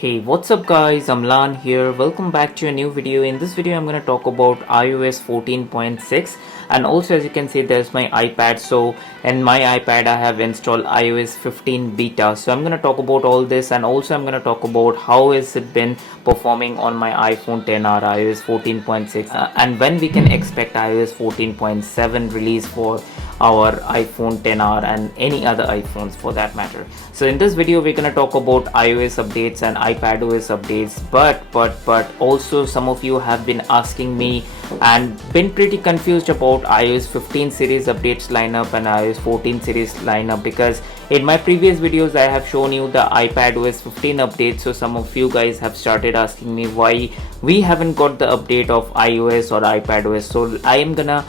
Hey, what's up guys, I'm Lan here. Welcome back to a new video. In this video I'm going to talk about iOS 14.6 and also as you can see there's my iPad. So in my iPad I have installed iOS 15 beta. So I'm going to talk about all this and also I'm going to talk about how has it been performing on my iPhone 10R iOS 14.6 and when we can expect iOS 14.7 release for our iPhone 10R and any other iPhones for that matter. So in this video we're going to talk about iOS updates and iPadOS updates, but also some of you have been asking me and been pretty confused about iOS 15 series updates lineup and iOS 14 series lineup, because in my previous videos I have shown you the iPadOS 15 update. So some of you guys have started asking me why we haven't got the update of iOS or iPadOS. So I am gonna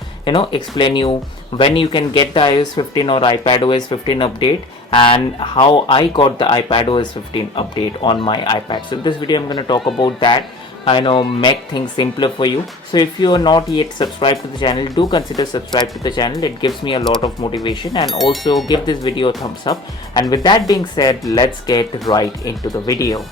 explain you when you can get the iOS 15 or iPadOS 15 update and how I got the iPadOS 15 update on my iPad. So in this video I'm going to talk about that. I know, make things simpler for you. So if you are not yet subscribed to the channel, do consider subscribe to the channel. It gives me a lot of motivation, and also give this video a thumbs up. And with that being said, let's get right into the video.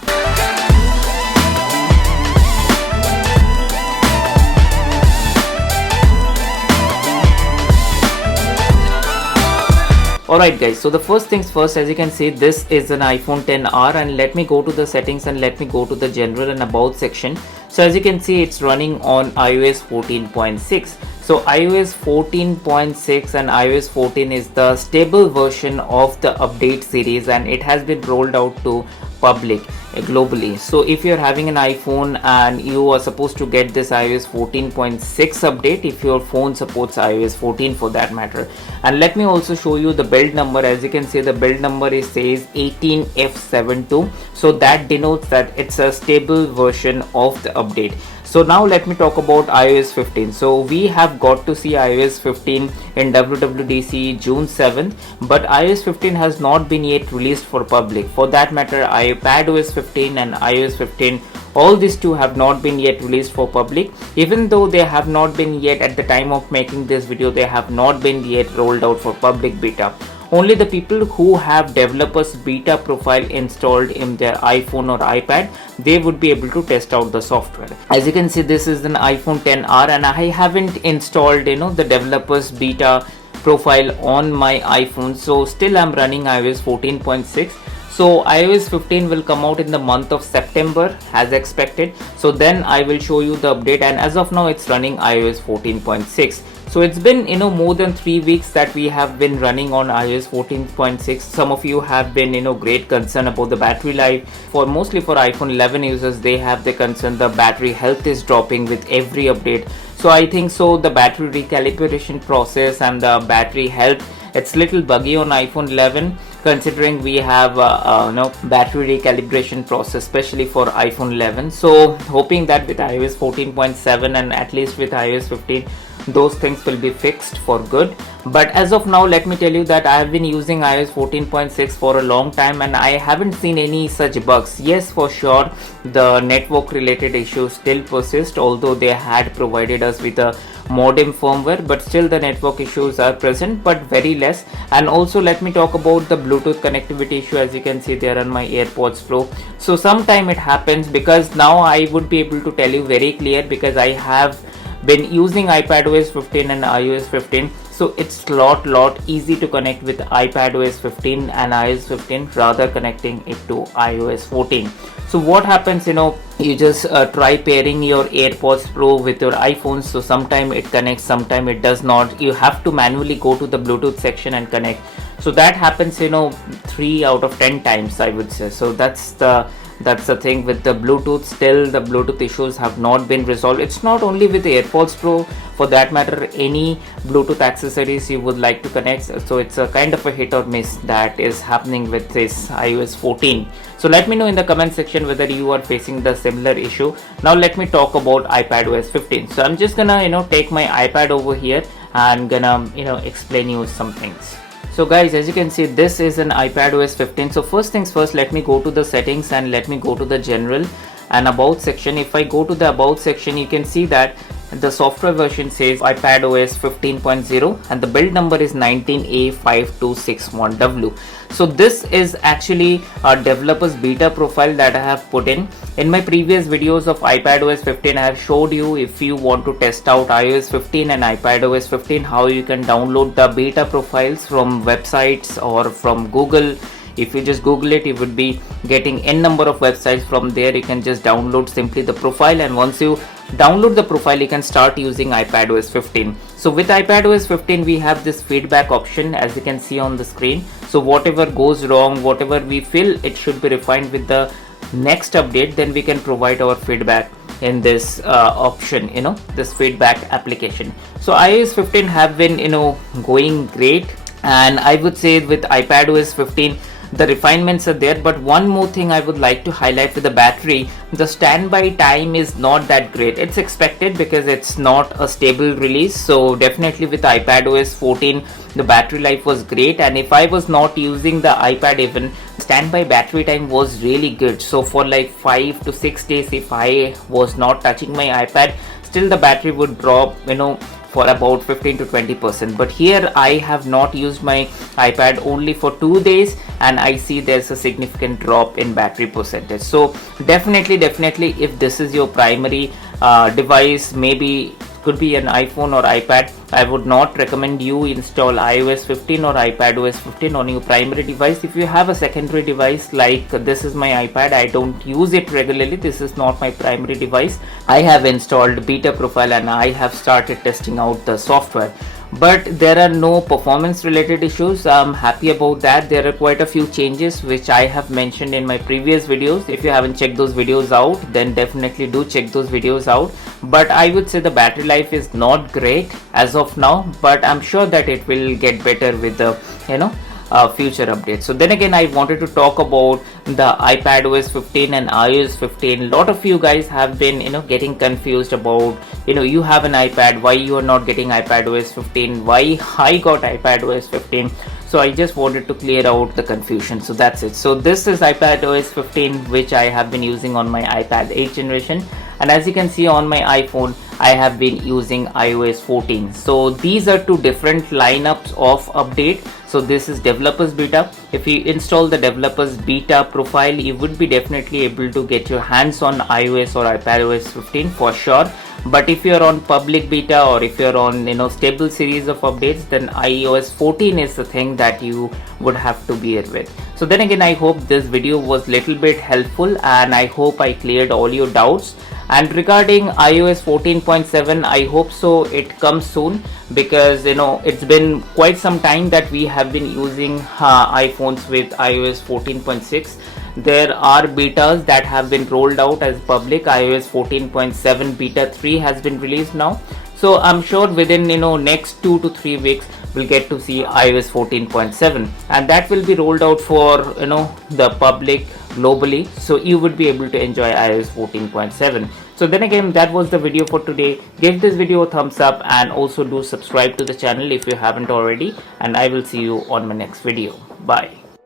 Alright guys, so the first things first, as you can see this is an iPhone 10R, and let me go to the settings and let me go to the general and about section. So as you can see it's running on iOS 14.6. So iOS 14.6 and iOS 14 is the stable version of the update series, and it has been rolled out to public globally. So if you're having an iPhone and you are supposed to get this iOS 14.6 update, if your phone supports iOS 14 for that matter. And let me also show you the build number. As you can see, the build number is says 18F72, so that denotes that it's a stable version of the update. So now let me talk about iOS 15. So we have got to see iOS 15 in WWDC June 7th, but iOS 15 has not been yet released for public. For that matter, iPadOS 15 and iOS 15, all these two have not been yet released for public. Even though they have not been yet at the time of making this video, they have not been yet rolled out for public beta. Only the people who have developers beta profile installed in their iPhone or iPad, they would be able to test out the software. As you can see, this is an iPhone 10R and I haven't installed the developers beta profile on my iPhone. So still I'm running iOS 14.6. So iOS 15 will come out in the month of September as expected. So then I will show you the update, and as of now it's running iOS 14.6. So it's been more than 3 weeks that we have been running on iOS 14.6. Some of you have been great concern about the battery life. For mostly for iPhone 11 users, they have the concern the battery health is dropping with every update. So I think so the battery recalibration process and the battery health, it's little buggy on iPhone 11, considering we have battery recalibration process especially for iPhone 11. So hoping that with iOS 14.7 and at least with iOS 15 those things will be fixed for good. But as of now, let me tell you that I have been using iOS 14.6 for a long time and I haven't seen any such bugs. Yes, for sure the network related issues still persist, although they had provided us with a modem firmware, but still the network issues are present, but very less. And also let me talk about the Bluetooth connectivity issue. As you can see there on my AirPods Pro, so sometime it happens, because now I would be able to tell you very clear, because I have been using iPadOS 15 and iOS 15. So it's lot easy to connect with iPadOS 15 and iOS 15 rather connecting it to iOS 14. So what happens, you just try pairing your AirPods Pro with your iPhone. So sometime it connects, sometime it does not. You have to manually go to the Bluetooth section and connect. So that happens 3 out of 10 times I would say. So that's the thing with the Bluetooth. Still the Bluetooth issues have not been resolved. It's not only with the AirPods Pro, for that matter any Bluetooth accessories you would like to connect. So it's a kind of a hit or miss that is happening with this iOS 14. So let me know in the comment section whether you are facing the similar issue. Now let me talk about iPadOS 15. So I'm just gonna take my iPad over here and gonna explain you some things. So guys, as you can see, this is an iPadOS 15. So first things first, let me go to the settings and let me go to the general and about section. If I go to the about section, you can see that the software version says iPadOS 15.0 and the build number is 19A5261W. So this is actually a developer's beta profile that I have put in. In my previous videos of iPadOS 15, I have showed you, if you want to test out iOS 15 and iPadOS 15, how you can download the beta profiles from websites or from Google. If you just Google it, you would be getting n number of websites from there. You can just download simply the profile, and once you download the profile, you can start using iPadOS 15. So with iPadOS 15, we have this feedback option, as you can see on the screen. So whatever goes wrong, whatever we feel it should be refined with the next update, then we can provide our feedback in this option, this feedback application. So iOS 15 have been going great, and I would say with iPadOS 15 the refinements are there. But one more thing I would like to highlight with the battery, the standby time is not that great. It's expected because it's not a stable release. So definitely with iPadOS 14 the battery life was great, and if I was not using the iPad, even standby battery time was really good. So for like 5 to 6 days, if I was not touching my iPad, still the battery would drop for about 15 to 20%. But here I have not used my iPad only for 2 days, and I see there's a significant drop in battery percentage. So definitely if this is your primary device, maybe could be an iPhone or iPad, I would not recommend you install iOS 15 or iPadOS 15 on your primary device. If you have a secondary device, like this is my iPad, I don't use it regularly, this is not my primary device, I have installed beta profile and I have started testing out the software. But there are no performance related issues. I'm happy about that. There are quite a few changes which I have mentioned in my previous videos. If you haven't checked those videos out, then definitely do check those videos out. But I would say the battery life is not great as of now, but I'm sure that it will get better with the future updates. So then again, I wanted to talk about the iPadOS 15 and iOS 15. A lot of you guys have been getting confused about you have an iPad, why you are not getting iPadOS 15, why I got iPadOS 15. So I just wanted to clear out the confusion. So that's it. So this is iPadOS 15, which I have been using on my iPad 8th generation, and as you can see on my iPhone, I have been using iOS 14. So these are two different lineups of update. So this is developers beta. If you install the developers beta profile, you would be definitely able to get your hands on iOS or iPadOS 15 for sure. But if you're on public beta, or if you're on stable series of updates, then iOS 14 is the thing that you would have to bear with. So then again, I hope this video was little bit helpful, and I hope I cleared all your doubts. And regarding iOS 14.7, I hope so it comes soon, because it's been quite some time that we have been using iPhones with iOS 14.6. There are betas that have been rolled out as public. iOS 14.7 beta 3 has been released now. So I'm sure within next 2 to 3 weeks we'll get to see iOS 14.7, and that will be rolled out for the public globally. So you would be able to enjoy iOS 14.7. So then again, that was the video for today. Give this video a thumbs up, and also do subscribe to the channel if you haven't already, and I will see you on my next video. Bye.